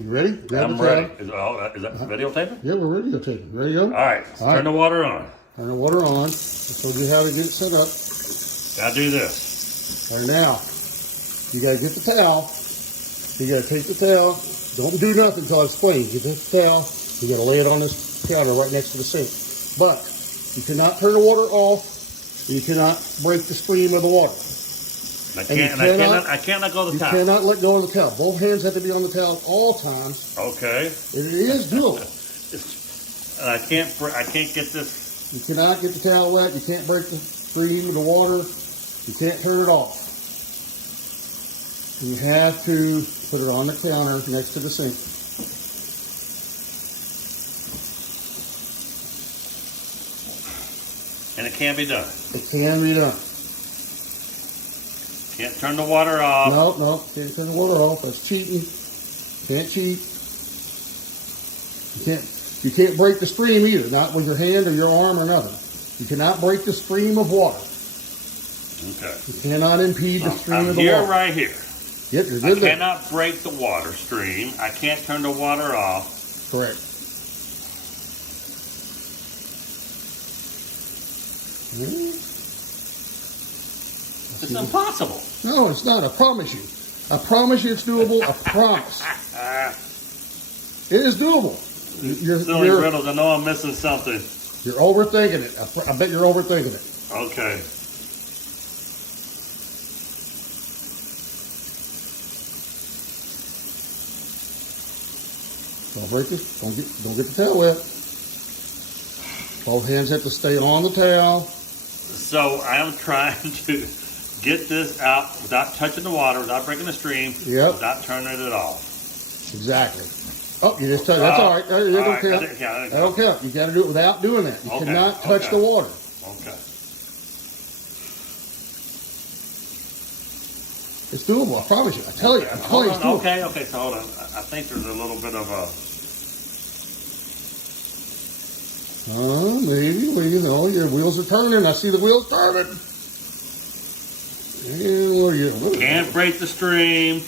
You ready? Grab I'm the ready. towel. Is that videotaping? Yeah, we're ready to take it. Ready to go? All right, let's turn the water on. Turn the water on. I showed you how to get it set up. Gotta do this. All right, now, you gotta get the towel. You gotta take the towel. Don't do nothing until I explain. You get the towel. You gotta lay it on this counter right next to the sink. But you cannot turn the water off. You cannot break the stream of the water. I can't let go of the towel. You cannot let go of the towel. Both hands have to be on the towel at all times. Okay. It is doable. And I can't get this. You cannot get the towel wet. You can't break the stream of the water. You can't turn it off. You have to put it on the counter next to the sink. And it can be done. It can be done. Can't turn the water off. No, can't turn the water off. That's cheating. Can't cheat. You can't break the stream either, not with your hand or your arm or nothing. You cannot break the stream of water. Okay. You cannot impede the stream of the water. Right here. Yep, you're I good there. cannot break the water stream. I can't turn the water off. Correct. It's impossible. No, it's not. I promise you. I promise you it's doable. I promise. It is doable. Silly riddles. I know I'm missing something. You're overthinking it. I bet you're overthinking it. Okay. Don't break this. Don't get the towel wet. Both hands have to stay on the towel. So I am trying to get this out without touching the water, without breaking the stream, without turning it off. Exactly. Oh, you just touch. That's all right. That don't count. That don't count. You got to do it without doing that. You cannot touch the water. Okay. It's doable. I promise you. I tell you. I'm telling you. It's doable. Okay. So hold on. I think there's a little bit of a. Maybe. Well, you know, your wheels are turning. I see the wheels turning. Can't break the stream.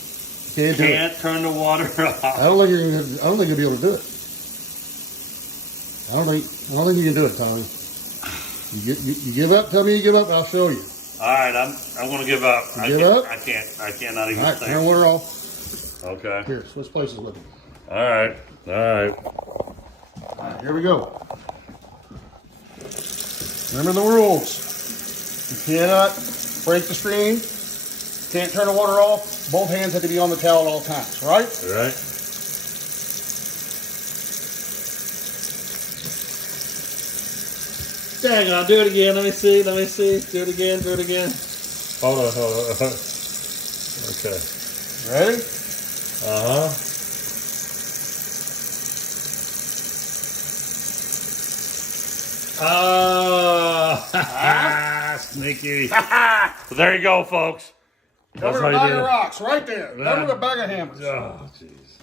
Can't turn the water off. I don't think you'll be able to do it. I don't think you can do it, Tommy. You give up. Tell me you give up. I'll show you. All right, I'm going to give up. Give up? I can't not even. All right, think. turn water off. Okay. Here, switch places with me. All right. All right, here we go. Remember the rules. You cannot break the stream. Can't turn the water off. Both hands have to be on the towel at all times, right? All right. Dang, I'll do it again. Let me see. Do it again. Hold on. Okay. Ready? Uh-huh. Sneaky. There you go, folks. Cover the bag of rocks right there. Cover the bag of hammers. Oh, jeez.